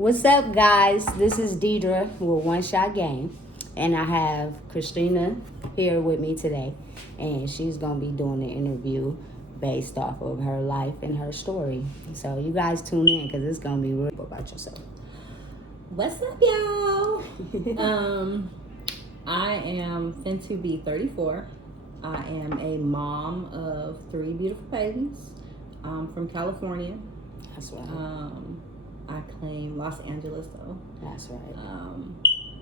What's up, guys? This is Deidre with One Shot Game, and I have Christina here with me today, and she's gonna be doing an interview based off of her life and her story. So you guys tune in because it's gonna be real about yourself. What's up, y'all? I am finna be 34. I am a mom of 3 beautiful babies. I'm from California. That's right. I claim Los Angeles though. That's right.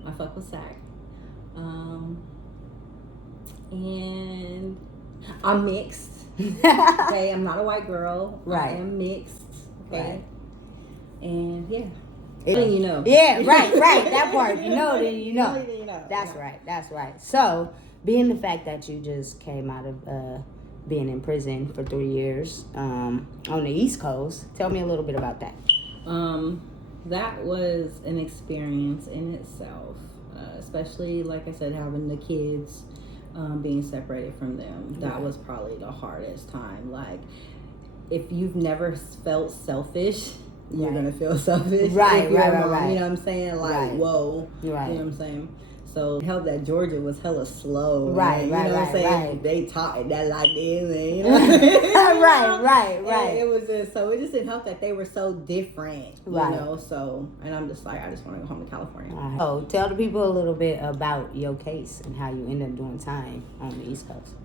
I fuck with Sac. And I'm mixed. Okay, I'm not a white girl. Right. I am mixed. Okay. Right. And yeah. You know. Yeah, right. That part. You know, then you know. You know. That's right. So, being the fact that you just came out of being in prison for 3 years on the East Coast, tell me a little bit about that. That was an experience in itself, especially, like I said, having the kids, being separated from them. That was probably the hardest time. Like, if you've never felt selfish, you're gonna feel selfish. Right. You know what I'm saying? Like, whoa. Right. You know what I'm saying? So it helped that Georgia was hella slow. Right. You know what I'm saying? Right. They taught that like this, and you know what I'm saying? Right. And it was just, so it just didn't help that they were so different. You know, so, and I'm just like, I just want to go home to California. Right. So tell the people a little bit about your case and how you ended up doing time on the East Coast.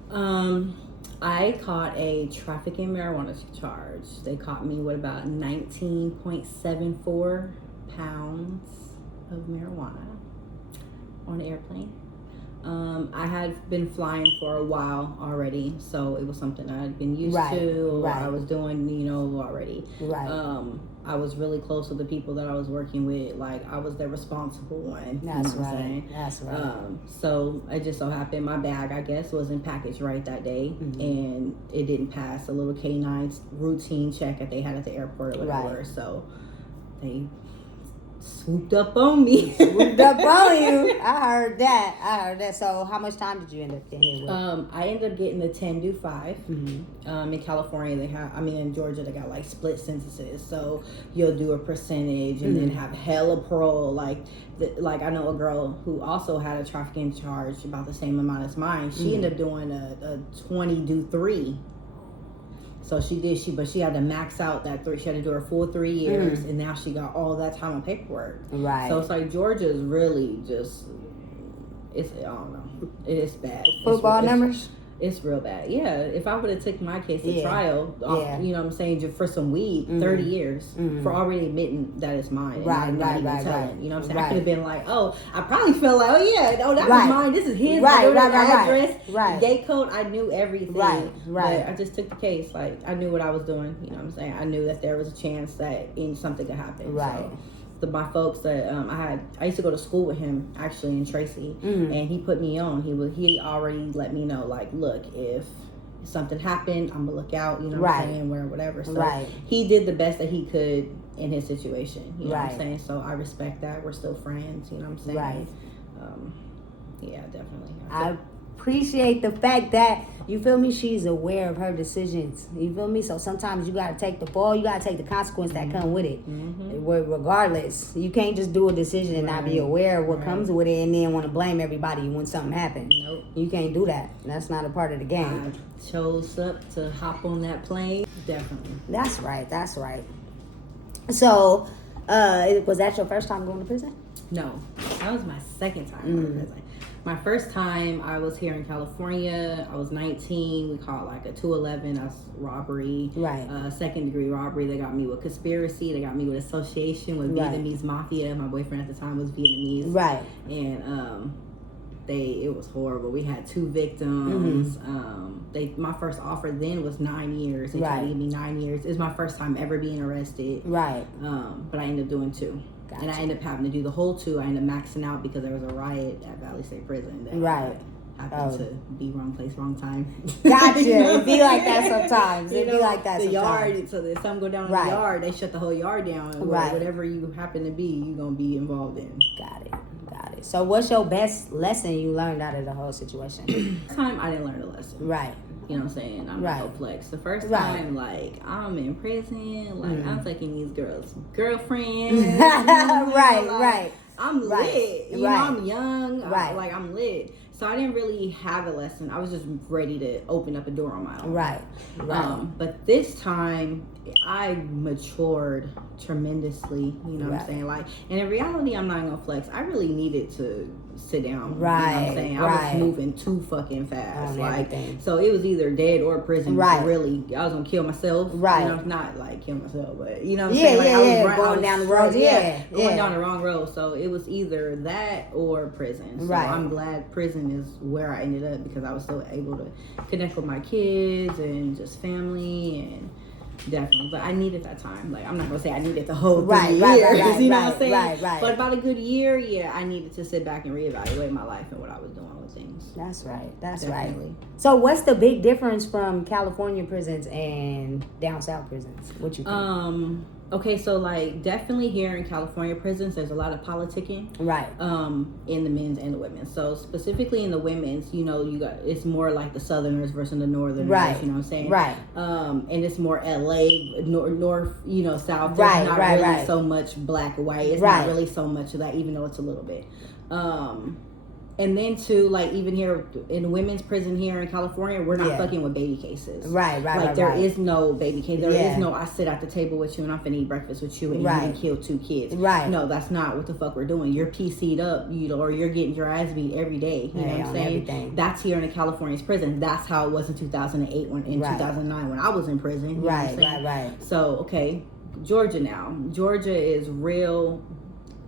I caught a trafficking marijuana charge. They caught me with about 19.74 pounds of marijuana on an airplane. I had been flying for a while already, so it was something I had been used to. I was doing, already. I was really close with the people that I was working with. Like, I was the responsible one. That's right. So it just so happened my bag, I guess, wasn't packaged right that day, and it didn't pass a little K9 routine check that they had at the airport or whatever. So they swooped up on me. Swooped up on you. I heard that. So how much time did you end up getting with? I ended up getting the 10-5. In California, in Georgia, they got like split sentences. So you'll do a percentage and then have hella parole. Like I know a girl who also had a trafficking charge about the same amount as mine. She ended up doing a 20-3. So but she had to max out that 3. She had to do her full 3 years, and now she got all that time on paperwork. Right. So it's like Georgia is really just, I don't know, it's bad. Football numbers? It's real bad. Yeah, if I would have took my case to trial, you know what I'm saying, just for some weed, 30 years for already admitting that it's mine. And not even telling. You know what I'm saying? I could have been like, I probably felt like, that was mine. This is his. Address, gate code. I knew everything. Right. But I just took the case. Like, I knew what I was doing. You know what I'm saying? I knew that there was a chance that something could happen. Right. So, my folks that I used to go to school with him actually in Tracy, and he put me on. He already let me know, like, look, if something happened, I'm gonna look out. You know what I'm saying, whatever. So he did the best that he could in his situation. You know what I'm saying. So I respect that. We're still friends. You know what I'm saying. Right. Yeah, definitely. I appreciate the fact that, you feel me, she's aware of her decisions. You feel me? So sometimes you gotta take the fall, you gotta take the consequence that come with it. Regardless, you can't just do a decision and not be aware of what comes with it and then want to blame everybody when something happens. Nope. You can't do that. That's not a part of the game. I chose up to hop on that plane. Definitely. That's right. So, was that your first time going to prison? No, that was my second time going to prison. My first time, I was here in California. I was 19. We caught like a 211. That's robbery. Right. Second degree robbery. They got me with conspiracy. They got me with association with Vietnamese mafia. My boyfriend at the time was Vietnamese. Right. And it was horrible. We had 2 victims. My first offer then was 9 years. They tried to give me 9 years. It was my first time ever being arrested. Right. But I ended up doing 2. Gotcha. And I ended up having to do the whole 2. I ended up maxing out because there was a riot at Valley State Prison. That happened to be wrong place, wrong time. Gotcha. It be like that sometimes. The yard, so if something go down in the yard, they shut the whole yard down. Whatever you happen to be, you're going to be involved in. Got it. So what's your best lesson you learned out of the whole situation? This time, I didn't learn a lesson. Right. You know what I'm saying? I'm not gonna flex. The first time, like, I'm in prison, like, I'm taking these girls' girlfriends. You know right. I'm lit. You know, I'm young. Like, I'm lit. So I didn't really have a lesson. I was just ready to open up a door on my own. Right. But this time, I matured tremendously. You know what I'm saying? Like, and in reality, I'm not gonna flex. I really needed to sit down. Right. You know what I'm saying? I was moving too fucking fast. Like, everything. so it was either dead or prison. Right. Really, I was gonna kill myself. Right. You know, not like kill myself, but you know what I'm saying? Like, I was going down the road. Going down the wrong road. So it was either that or prison. So I'm glad prison is where I ended up, because I was still able to connect with my kids and just family, and definitely. But I needed that time. Like, I'm not gonna say I needed the whole 3 years. You know what I'm saying? Right. But about a good year, I needed to sit back and reevaluate my life and what I was doing with things. That's right. Definitely. Right. So what's the big difference from California prisons and down south prisons? What you think? Okay, so like definitely here in California prisons, there's a lot of politicking, right? In the men's and the women's. So specifically in the women's, you know, you got it's more like the Southerners versus the Northerners, right? You know what I'm saying, right? And it's more LA, North, you know, South. There's not really so much black or white. It's not really so much of that, even though it's a little bit. And then too, like even here in women's prison here in California, we're not fucking with baby cases. Right. Like there is no baby case. There is no I sit at the table with you and I'm finna eat breakfast with you and you didn't kill 2 kids. Right. No, that's not what the fuck we're doing. You're PC'd up, you know, or you're getting your ass beat every day. You know what I'm saying? Everything. That's here in the California's prison. That's how it was in 2008 when in 2009 when I was in prison. You know what I'm saying? Right. So okay, Georgia now. Georgia is real.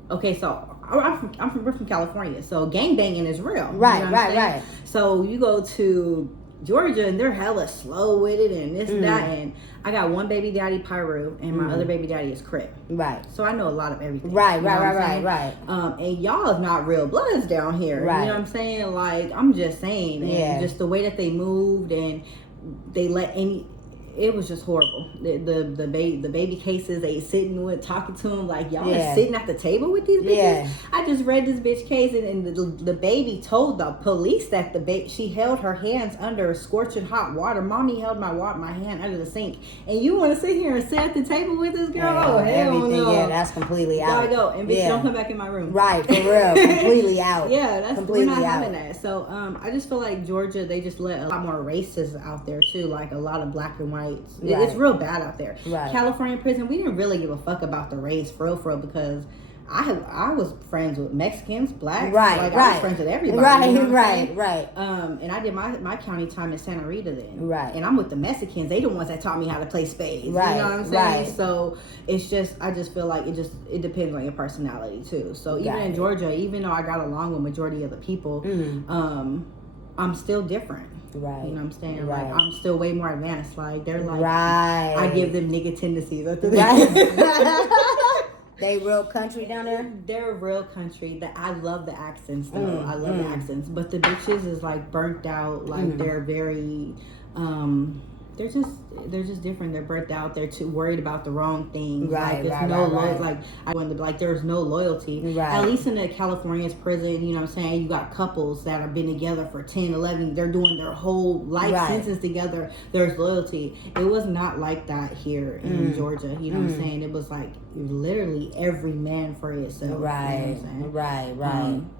Okay, so we're from California, so gangbanging is real. Right, you know right. So you go to Georgia and they're hella slow with it and this, that, and I got one baby daddy Pyro and my other baby daddy is Crip. Right. So I know a lot of everything. Right. And y'all is not real bloods down here. Right. You know what I'm saying? Like, I'm just saying. And just the way that they moved and they let any... It was just horrible. The baby cases, they sitting with talking to them like y'all are sitting at the table with these bitches. Yeah. I just read this bitch case and the baby told the police that she held her hands under scorching hot water. Mommy held my hand under the sink, and you want to sit here and sit at the table with this girl? Oh hell no! Yeah, that's completely out. Gotta go and bitch, don't come back in my room. Right, for real, completely out. Yeah, that's completely we're not having that. So I just feel like Georgia, they just let a lot more races out there too, like a lot of black and white. Right. It's real bad out there. Right. California prison, we didn't really give a fuck about the race for real because I was friends with Mexicans, blacks, I was friends with everybody. You know right. And I did my county time in Santa Rita then. Right. And I'm with the Mexicans. They the ones that taught me how to play spades. Right. You know what I'm saying? Right. So it's just I just feel like it depends on your personality too. So even in Georgia, even though I got along with majority of the people, I'm still different. Right. You know what I'm saying? Right. Like, I'm still way more advanced. Like, they're like, I give them nigga tendencies. They real country down there? They're real country. I love the accents, though. I love the accents. But the bitches is, like, burnt out. Like, they're very, they're just different. They're burnt out. They're too worried about the wrong things. Right, like, there's no loyalty. Right. At least in the California's prison, you know what I'm saying? You got couples that have been together for 10, 11. They're doing their whole life sentence together. There's loyalty. It was not like that here in Georgia. You know what I'm saying? It was like literally every man for itself. Right. You know what I'm saying?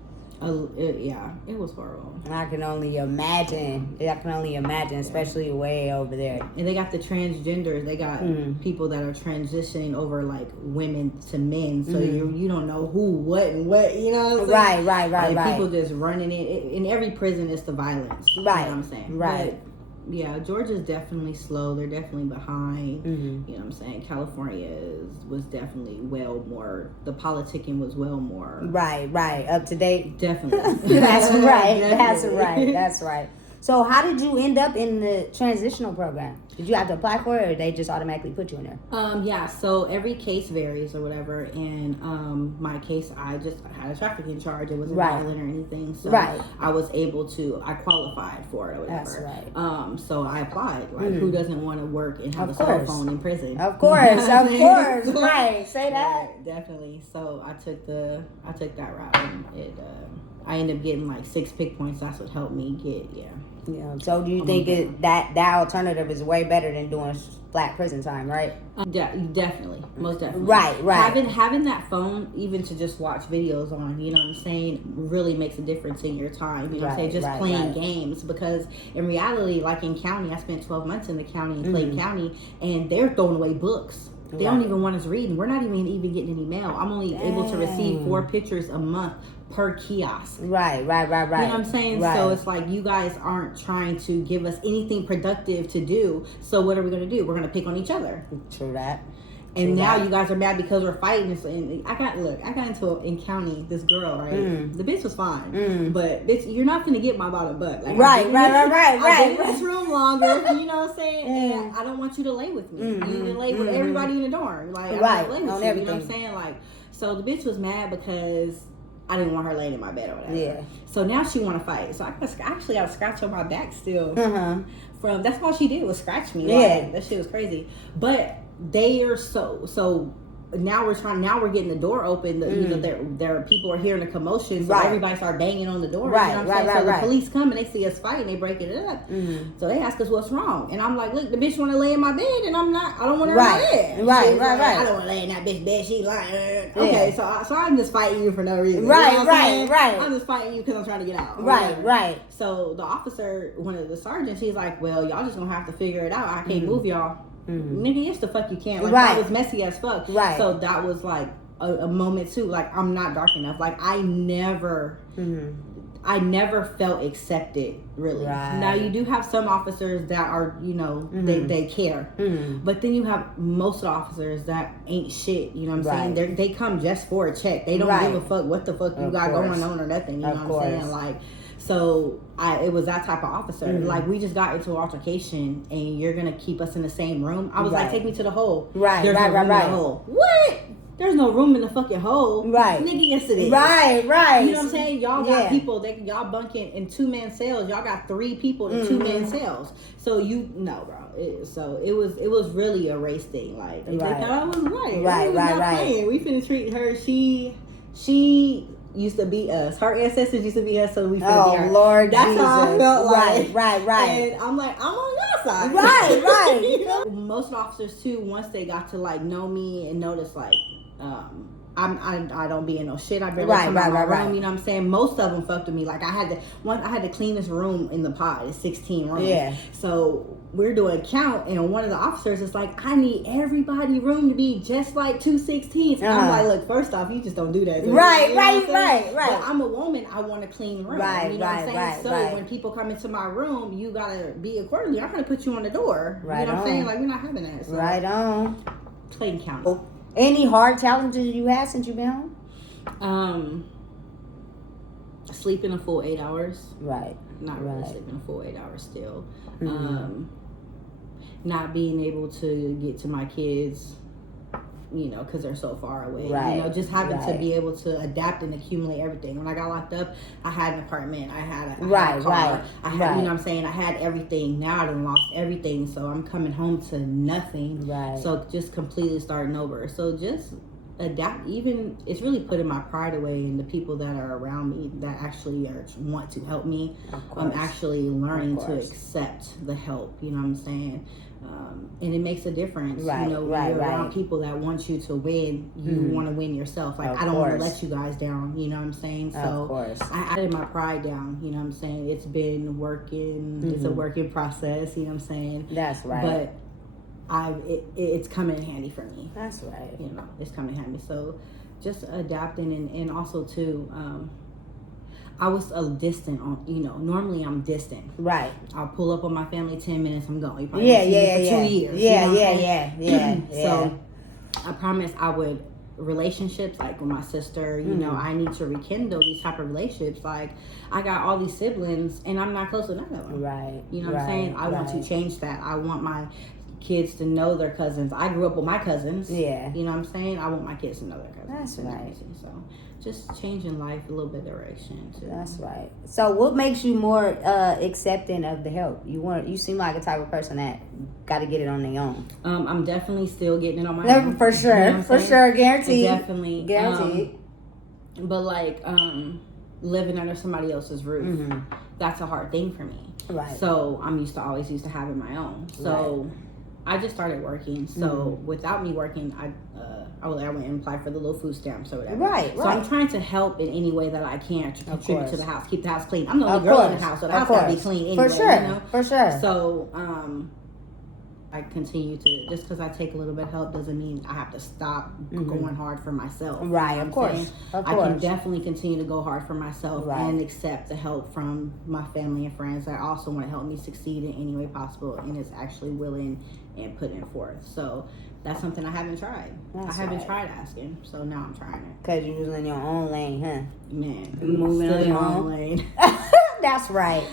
It was horrible. I can only imagine, especially way over there. And they got the transgenders. They got people that are transitioning over like women to men. So you don't know who, what, and what. You know what I'm saying? Right. People just running it. In every prison, it's the violence. Right. You know what I'm saying? Right. But, yeah, Georgia's definitely slow. They're definitely behind. You know what I'm saying? California was definitely the politicking was more. Right. Up to date? Definitely. That's right. That's right. So how did you end up in the transitional program? Did you have to apply for it or they just automatically put you in there? So every case varies or whatever. And my case, I just had a trafficking charge. It wasn't violent or anything. So I was able I qualified for it or whatever. That's right. So I applied. Like, who doesn't want to work and have a cell phone in prison? Of course. Right. Say that. Right, definitely. So I took that route and I ended up getting like 6 pick points. That's what helped me get, Yeah. So do you think that alternative is way better than doing flat prison time, right? Definitely, most definitely. Right. Having that phone, even to just watch videos on, you know what I'm saying, really makes a difference in your time. You know what I'm saying? Just playing games, because in reality, like in county, I spent 12 months in the county, in Clayton County, and they're throwing away books. They don't even want us reading. We're not even getting any mail. I'm only able to receive 4 pictures a month per kiosk. Right. You know what I'm saying? Right. So it's like, you guys aren't trying to give us anything productive to do. So what are we going to do? We're going to pick on each other. True that. And now you guys are mad because we're fighting. And I got into in county, this girl, right? The bitch was fine. But bitch, you're not gonna get my bottom butt. Like, right. I've been in this room longer, you know what I'm saying? And I don't want you to lay with me. You need to lay with everybody in the dorm. Like, I don't lay with you, you know what I'm saying? Like, so the bitch was mad because I didn't want her laying in my bed or whatever. Yeah. So now she want to fight. So I actually got a scratch on my back still. From that's all she did was scratch me. Yeah. Like, that shit was crazy. But they are so now we're getting the door open. You know, there are people are hearing a commotion, so everybody start banging on the door. Right, you know what I'm saying? So the police come and they see us fighting, they break it up. So they ask us what's wrong, and I'm like, look, the bitch want to lay in my bed, and I don't want her in my bed. Right. I don't want to lay in that bitch bed. She lying. Okay, so I'm just fighting you for no reason. Right. I'm just fighting you because I'm trying to get out. Right. So the officer, one of the sergeants, he's like, well, y'all just gonna have to figure it out. I can't move y'all. Nigga, yes the fuck you can. Like, that was messy as fuck. Right. So that was like a moment too. Like, I'm not dark enough. Like, I never felt accepted, really. Right. Now, you do have some officers that are, you know, they care. But then you have most officers that ain't shit, you know what I'm saying? They come just for a check. They don't give a fuck what the fuck you got going on or nothing, you know what I'm saying? Like, so it was that type of officer. Like, we just got into an altercation, and you're gonna keep us in the same room. I was like, take me to the hole. There's no room in the hole. What? There's no room in the fucking hole. Right. Nigga, yes it is. Right. You know what I'm saying? Y'all got people, y'all bunking in 2-man cells. Y'all got 3 people in 2-man cells. So bro. It was really a race thing. Like, they thought I was right. Right. We finna treat her. She used to beat us. Her ancestors used to beat us, so we finna beat her. Lord That's Jesus. How I felt like. Right. And I'm like, I'm on your side. Right. You know? Most officers too, once they got to like know me and notice like, I don't be in no shit. I barely come out my room. You know what I'm saying? Most of them fucked with me. Like, I had to clean this room in the pod. It's 16 rooms. Yeah. So we're doing a count, and one of the officers is like, I need everybody room to be just like 216s. I'm like, look, first off, you just don't do that. Right. But I'm a woman. I want a clean room. Right. You know what I'm saying? So when people come into my room, you gotta be accordingly. I'm gonna put you on the door. Right. You know what I'm saying? Like, we're not having that. So, right on. Clayton County. Any hard challenges you had since you've been home? Sleeping a full 8 hours. Right. Not really sleeping a full 8 hours still. Not being able to get to my kids, you know, because they're so far away. Right. You know, just having to be able to adapt and accumulate everything. When I got locked up, I had an apartment. I had a car. I had, you know what I'm saying? I had everything. Now I done lost everything. So I'm coming home to nothing. Right. So just completely starting over. So just adapt. Even, it's really putting my pride away in the people that are around me that actually want to help me. I'm actually learning to accept the help. You know what I'm saying? And it makes a difference. Right, you know, when you're around people that want you to win, you want to win yourself. Like, I don't want to let you guys down. You know what I'm saying? So I added my pride down. You know what I'm saying? It's been working. It's a working process. You know what I'm saying? That's right. But it's coming in handy for me. That's right. You know, it's coming in handy. So just adapting and also too, I was distant on, you know, normally I'm distant. Right. I'll pull up on my family 10 minutes, I'm going. You probably see me for 2 years. Yeah. So I promise I would, relationships like with my sister, you know, I need to rekindle these type of relationships. Like, I got all these siblings and I'm not close with none of them. Right. You know what I'm saying? I want to change that. I want my kids to know their cousins. I grew up with my cousins. Yeah. You know what I'm saying? I want my kids to know their cousins. That's right. So just changing life a little bit of direction too. That's right. So what makes you more accepting of the help? You seem like a type of person that got to get it on their own. I'm definitely still getting it on my own. For sure. You know for sure. Guaranteed. Definitely. Guaranteed. But like living under somebody else's roof, that's a hard thing for me. Right. So I'm always used to having my own. So I just started working. So without me working, I went and applied for the little food stamps or whatever. Right. So I'm trying to help in any way that I can to contribute to the house, keep the house clean. I'm the only girl in the house, so the house gotta be clean anyway. For sure. So I continue to, just because I take a little bit of help doesn't mean I have to stop going hard for myself. Right, of course. I can definitely continue to go hard for myself and accept the help from my family and friends that also want to help me succeed in any way possible and is actually willing and putting it forth. So that's something I haven't tried. I haven't tried asking, so now I'm trying it. Because you was in your own lane, huh? Man, you moving on your own lane. That's right.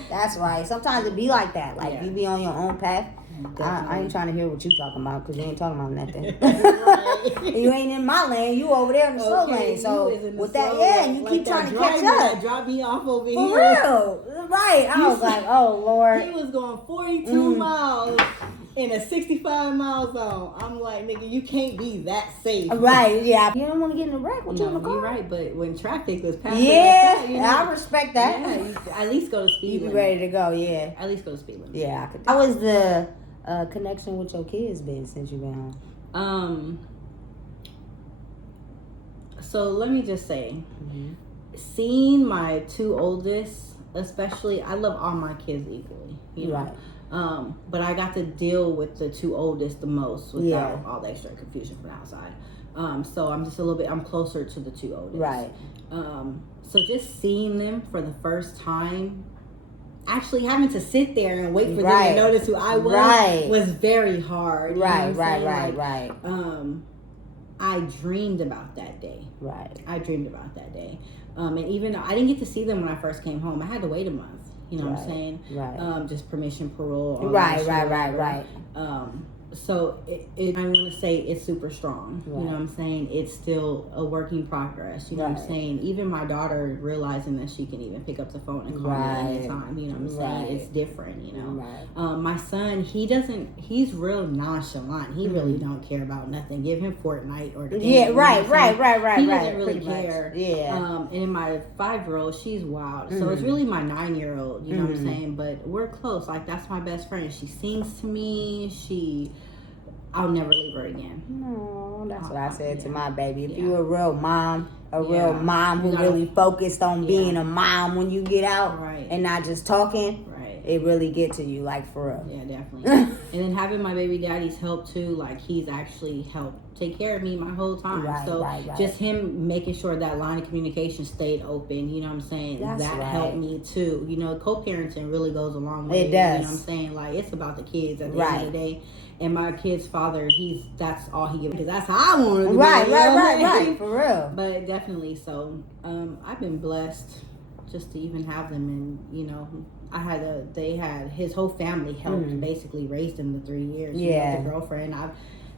Sometimes it be like that. Like you be on your own path. I ain't trying to hear what you talking about because you ain't talking about nothing. You ain't in my lane. You over there in the slow lane. So with that, and you keep trying to catch up. Drop me off over here. For real, right? I was like, oh Lord. He was going 42 miles in a 65-mile zone. I'm like, nigga, you can't be that safe. Right? Yeah. You don't want to get in a wreck with you in the car. You're right, but when traffic was passing, I respect that. Yeah, you at least go to speed limit. You be ready to go? Yeah. At least go to speed limit. Yeah. How was the connection with your kids been since you've been home? So let me just say, seeing my two oldest, especially, I love all my kids equally. You know? Right. But I got to deal with the two oldest the most without all the extra confusion from the outside. So I'm just I'm closer to the two oldest. Right. So just seeing them for the first time, actually having to sit there and wait for them to notice who I was very hard. Right. I dreamed about that day. Right. I dreamed about that day. And even though I didn't get to see them when I first came home, I had to wait a month. You know what I'm saying? Right. Just permission, parole. Right. So I want to say it's super strong. Right. You know what I'm saying? It's still a work in progress. You know what I'm saying? Even my daughter realizing that she can even pick up the phone and call me at any time. You know what I'm saying? It's different, you know? Right. My son, he's real nonchalant. He really don't care about nothing. Give him Fortnite or the game. Yeah, right. He doesn't really care. Yeah. And in my 5-year-old, she's wild. So it's really my 9-year-old, you know what I'm saying? But we're close. Like, that's my best friend. She sings to me. I'll never leave her again. No, that's what I said to my baby. If you're a real mom, who really focused on being a mom when you get out and not just talking, it really get to you, like, for real. Yeah, definitely. And then having my baby daddy's help too, like, he's actually helped take care of me my whole time. Just him making sure that line of communication stayed open, you know what I'm saying? That helped me too. You know, co-parenting really goes a long way. It does. You know what I'm saying? Like, it's about the kids at the end of the day. And my kid's father, that's all he gives, because that's how I wanted to be. Right, for real. But definitely, so I've been blessed just to even have them, and you know, they had his whole family helped basically raise them the 3 years. Yeah, you know, the girlfriend I've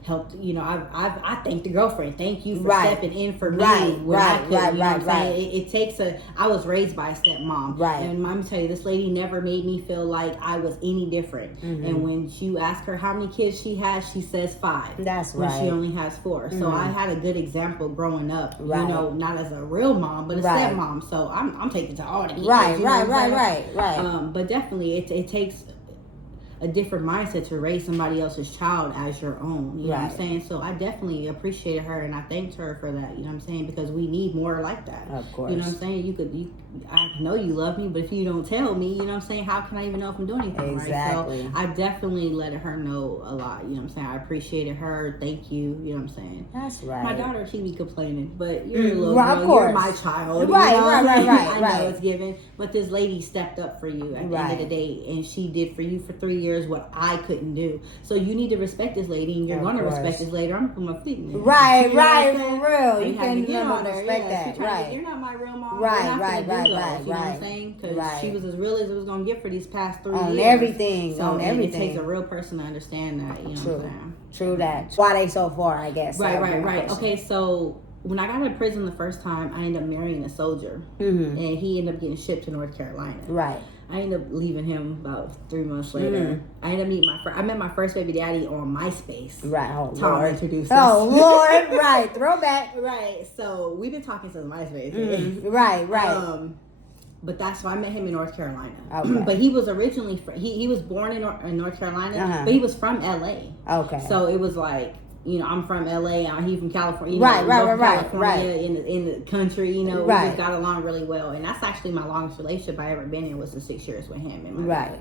helped. You know, I thank the girlfriend. Thank you for stepping in for me. It takes I was raised by a stepmom. And let me tell you, this lady never made me feel like I was any different. And when you ask her how many kids she has, she says 5. That's when she only has 4. So I had a good example growing up. You know, not as a real mom, but a stepmom. So I'm taking to all the kids. Right. But definitely, it takes a different mindset to raise somebody else's child as your own. You know what I'm saying? So I definitely appreciated her, and I thanked her for that. You know what I'm saying? Because we need more like that. Of course. You know what I'm saying? I know you love me, but if you don't tell me, you know what I'm saying, how can I even know if I'm doing anything exactly. right? So I definitely let her know a lot. You know what I'm saying? I appreciated her. Thank you. You know what I'm saying? That's right. My daughter, she be complaining, but you're a little girl. You're my child. Right. I know it's given, but this lady stepped up for you at the end of the day, and she did for you for 3 years what I couldn't do. So you need to respect this lady, and you're going to respect this lady. I'm going to put my feet in there. Right, for real. You can't respect that. Right. You're not my real mom. Right. You know what I'm saying? Because she was as real as it was going to get for these past 3 years. On everything. It takes a real person to understand that. You know what I'm saying? True that. Why they so far, I guess. Right. Okay, so when I got out of prison the first time, I ended up marrying a soldier. And he ended up getting shipped to North Carolina. Right. I ended up leaving him about 3 months later. I ended up meeting I met my first baby daddy on MySpace. Right. Oh, Tom Lord. introduced us. Oh, Lord. Right. Throwback. Right. So we've been talking since MySpace. Right. but that's why I met him in North Carolina. Okay. But he was originally he was born in North Carolina, but he was from LA. Okay. So it was like, you know, I'm from LA. He's from California. Right. California in the country. You know, we right. just got along really well, and that's actually my longest relationship I ever been in was the 6 years with him. And my dad.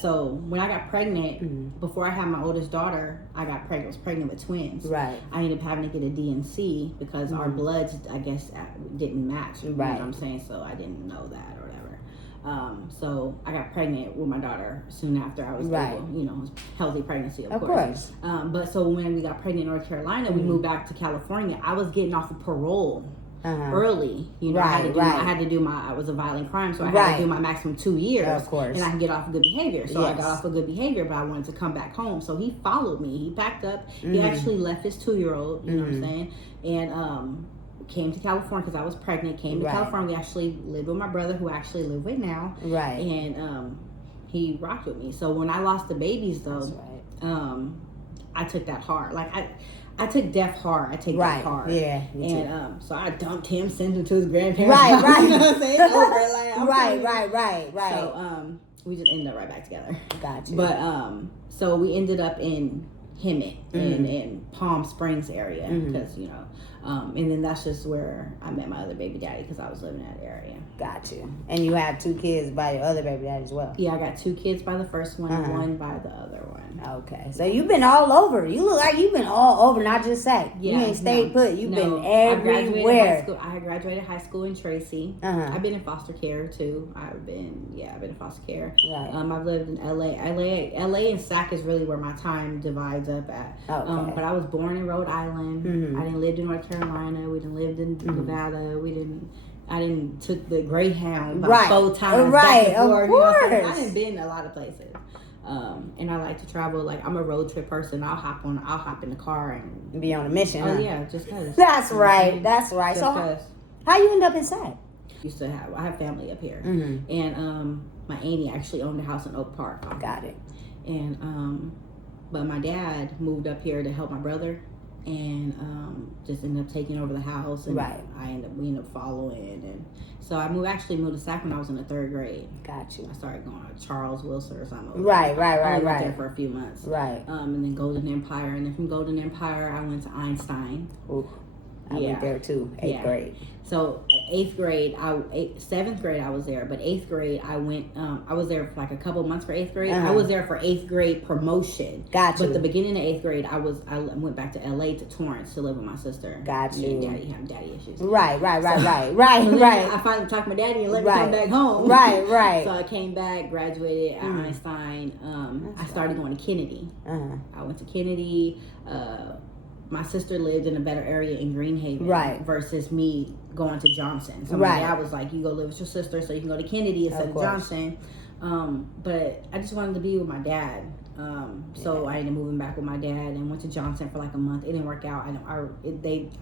So when I got pregnant, before I had my oldest daughter, I was pregnant with twins. Right. I ended up having to get a DNC because our bloods, I guess, didn't match. You know what I'm saying? So I didn't know that or whatever. So I got pregnant with my daughter soon after I was able, you know, healthy pregnancy, of course. But so when we got pregnant in North Carolina, we moved back to California. I was getting off of parole. Early, you know, I had to do I was a violent crime, so I had to do my maximum 2 years, of course, and I can get off of good behavior. So I got off of good behavior, but I wanted to come back home. So he followed me. He packed up. He actually left his 2-year-old. You know what I'm saying? And came to California because I was pregnant. Came to California. We actually lived with my brother, who I actually live with now. Right. And he rocked with me. So when I lost the babies, though, I took that hard. Like I took death hard. I take death hard. Yeah. And so I dumped him, sent him to his grandparents. Right. You know what I'm saying? Right. So we just ended up right back together. Gotcha. But so we ended up in Hemet in Palm Springs area because you know, and then that's just where I met my other baby daddy because I was living in that area. Got you. And you have 2 kids by your other baby daddy as well. Yeah, I got 2 kids by the first one, one by the other one. Okay, so you've been all over. You look like you've been all over, not just Sac. Yeah, you ain't stayed put. You've been everywhere. I graduated high school in Tracy. I've been in foster care too. I've been in foster care. Right. I've lived in LA. LA and Sac is really where my time divides up at. Okay. But I was born in Rhode Island. I didn't live in North Carolina. We didn't live in Nevada. I didn't took the Greyhound 4 times back and forth. You know, I didn't been a lot of places. And I like to travel. Like I'm a road trip person. I'll hop in the car and be on a mission. Oh yeah, just cause. That's right. That's right. So how you end up in Sac? I have family up here, and my auntie actually owned a house in Oak Park. Got it. And but my dad moved up here to help my brother, and just ended up taking over the house, and we ended up following, and so I moved to Sac when I was in the 3rd grade. Got you. I started going to Charles Wilson or something. Right. I went there for a few months. Right. And then Golden Empire, and then from Golden Empire I went to Einstein. Ooh. I went there too, 8th grade. So 8th grade, 7th grade I was there, but 8th grade I went. I was there for like a couple months for 8th grade. I was there for 8th grade promotion. Gotcha. But the beginning of 8th grade, I went back to LA to Torrance to live with my sister. Gotcha. Me and Daddy having daddy issues. Right. I finally talked to my daddy and let me come back home. Right. So I came back, graduated at Einstein. I started going to Kennedy. I went to Kennedy. My sister lived in a better area in Greenhaven versus me going to Johnson. So my dad was like, you go live with your sister so you can go to Kennedy instead of Johnson. But I just wanted to be with my dad. So I ended up moving back with my dad and went to Johnson for like a month. It didn't work out.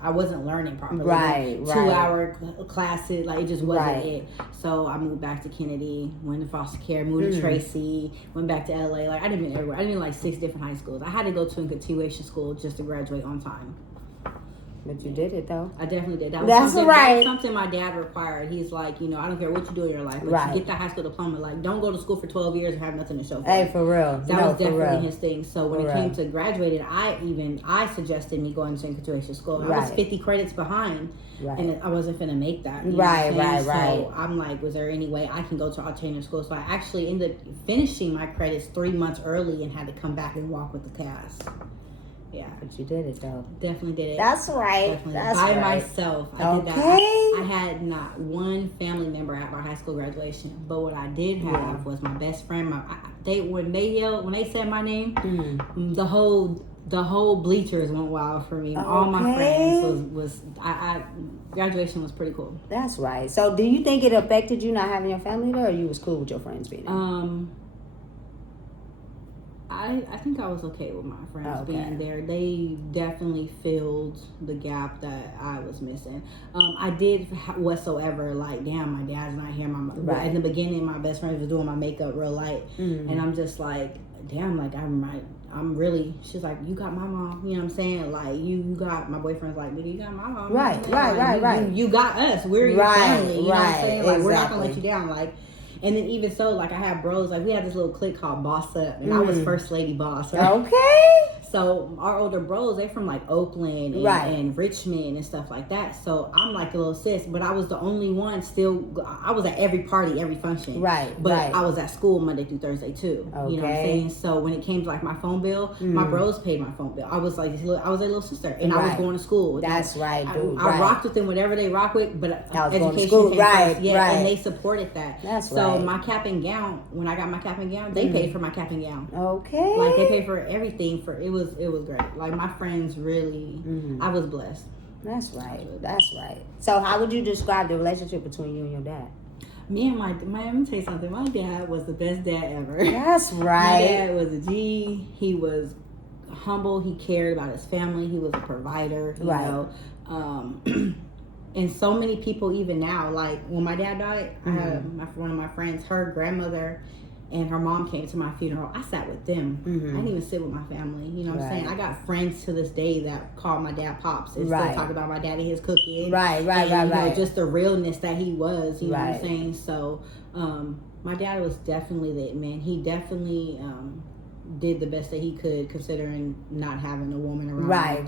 I wasn't learning properly. Right. 2-hour classes, like it just wasn't it. So I moved back to Kennedy, went to foster care, moved to Tracy, went back to LA. Like I didn't been everywhere. I didn't like 6 different high schools. I had to go to a continuation school just to graduate on time. But you did it though. I definitely did. That was something my dad required. He's like, you know, I don't care what you do in your life, but you get that high school diploma. Like, don't go to school for 12 years and have nothing to show for it. Hey, for real. That was definitely his thing. So when it came to graduating, I suggested me going to continuation school. I was 50 credits behind, and I wasn't finna make that. Right. So I'm like, was there any way I can go to alternative school? So I actually ended up finishing my credits 3 months early and had to come back and walk with the class. Yeah. But you did it though. Definitely did it. That's right. Definitely. By myself. I did that. I had not one family member at my high school graduation. But what I did have was my best friend. When they said my name, the whole bleachers went wild for me. All my friends graduation was pretty cool. That's right. So do you think it affected you not having your family there, or you was cool with your friends being there? I think I was okay with my friends being there. They definitely filled the gap that I was missing. I did whatsoever, like, damn, my dad's not here. In the beginning, my best friend was doing my makeup real light. And I'm just like, damn, like, she's like, you got my mom, you know what I'm saying? Like, you got, my boyfriend's like, nigga, you got my mom. Right, you know what I'm saying? right. You got us. We're your family, you know what I'm saying? Like, we're not going to let you down. Like, and then even so, like, I have bros, like, we had this little clique called Boss Up, and I was First Lady Boss. Right? Okay. So our older bros, they from like Oakland and Richmond and stuff like that. So I'm like the little sis, but I was the only one still. I was at every party, every function. Right. But I was at school Monday through Thursday too. Okay. You know what I'm saying? So when it came to like my phone bill, my bros paid my phone bill. I was like, I was a little sister, and I was going to school. That's right, dude. I rocked with them, whatever they rock with, but education came first. Yeah, and they supported that. That's so my cap and gown, when I got my cap and gown, they paid for my cap and gown. Okay. Like they paid for everything. It was great. Like my friends really, I was blessed. That's right. That's right. So how would you describe the relationship between you and your dad? Me and let me tell you something. My dad was the best dad ever. That's right. My dad was a G. He was humble. He cared about his family. He was a provider. You know. And so many people even now, like when my dad died, I had one of my friends, her grandmother and her mom came to my funeral. I sat with them. I didn't even sit with my family. You know what I'm saying? I got friends to this day that call my dad Pops and still talk about my daddy, his cooking. Right. You know, just the realness that he was, you know what I'm saying? So, my dad was definitely that man. He definitely did the best that he could considering not having a woman around. Right.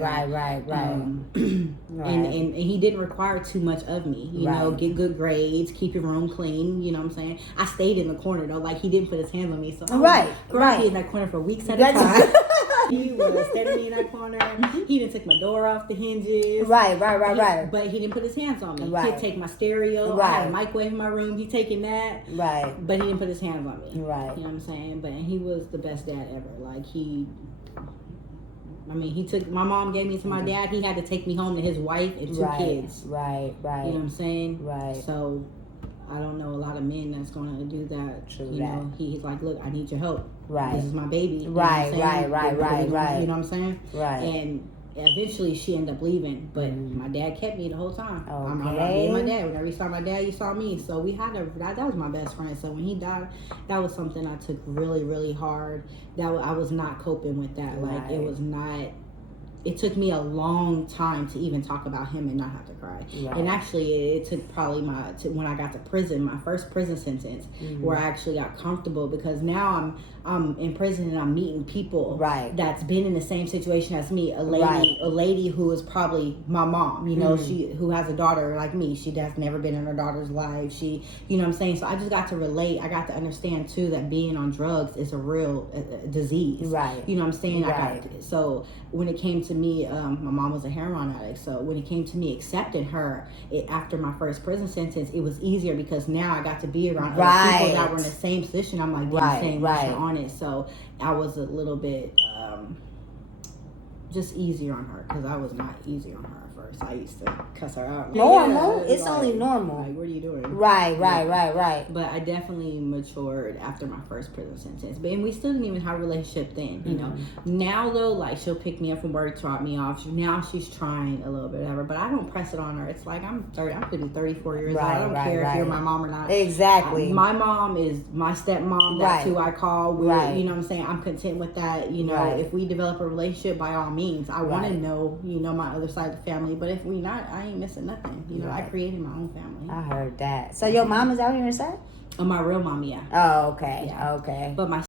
And he didn't require too much of me. You know, get good grades, keep your room clean, you know what I'm saying? I stayed in the corner though, like he didn't put his hands on me. So I was in that corner for weeks at a time. He was standing me in that corner. He didn't take my door off the hinges. Right. But he didn't put his hands on me. He'd take my stereo. I had a microwave in my room. He taking that. But he didn't put his hands on me. You know what I'm saying? But he was the best dad ever. Like he took, my mom gave me to my dad. He had to take me home to his wife and 2 kids. Right. You know what I'm saying? Right. So I don't know a lot of men that's going to do that. You know, he's like, look, I need your help. This is my baby. You know right. You know what I'm saying? Right. And eventually she ended up leaving, but my dad kept me the whole time. I'm my dad. Whenever you saw my dad, you saw me. So we had that was my best friend. So when he died, that was something I took really, really hard. I was not coping with that. Like it was not. It took me a long time to even talk about him and not have to cry. And actually, it took probably when I got to prison, my first prison sentence, where I actually got comfortable because now I'm in prison and I'm meeting people that's been in the same situation as me. A lady who is probably my mom, you know, who has a daughter like me. She has never been in her daughter's life. She, you know what I'm saying? So I just got to relate. I got to understand too that being on drugs is a real disease. Right. You know what I'm saying? So when it came to me, my mom was a heroin addict. So when it came to me accepting her after my first prison sentence, it was easier because now I got to be around other people that were in the same position. I'm like, same on it. So I was a little bit just easier on her because I was not easy on her at first. I used to cuss her out. Normal? It's only normal. Like, what are you doing? Right. But I definitely matured after my first prison sentence. But and we still didn't even have a relationship then, you know. Now though, like she'll pick me up from work, drop me off. Now she's trying a little bit of her, but I don't press it on her. It's like I'm 34 years old. I don't care if you're my mom or not. Exactly. My mom is my stepmom. That's who I call. You know what I'm saying? I'm content with that. You know, if we develop a relationship, by all means, I want to know, you know, my other side of the family. But if we not, I ain't missing nothing. You know, I created my own family. I heard that. So your mom is out here in South? My real mom, yeah. Oh, okay. Yeah. Okay. But my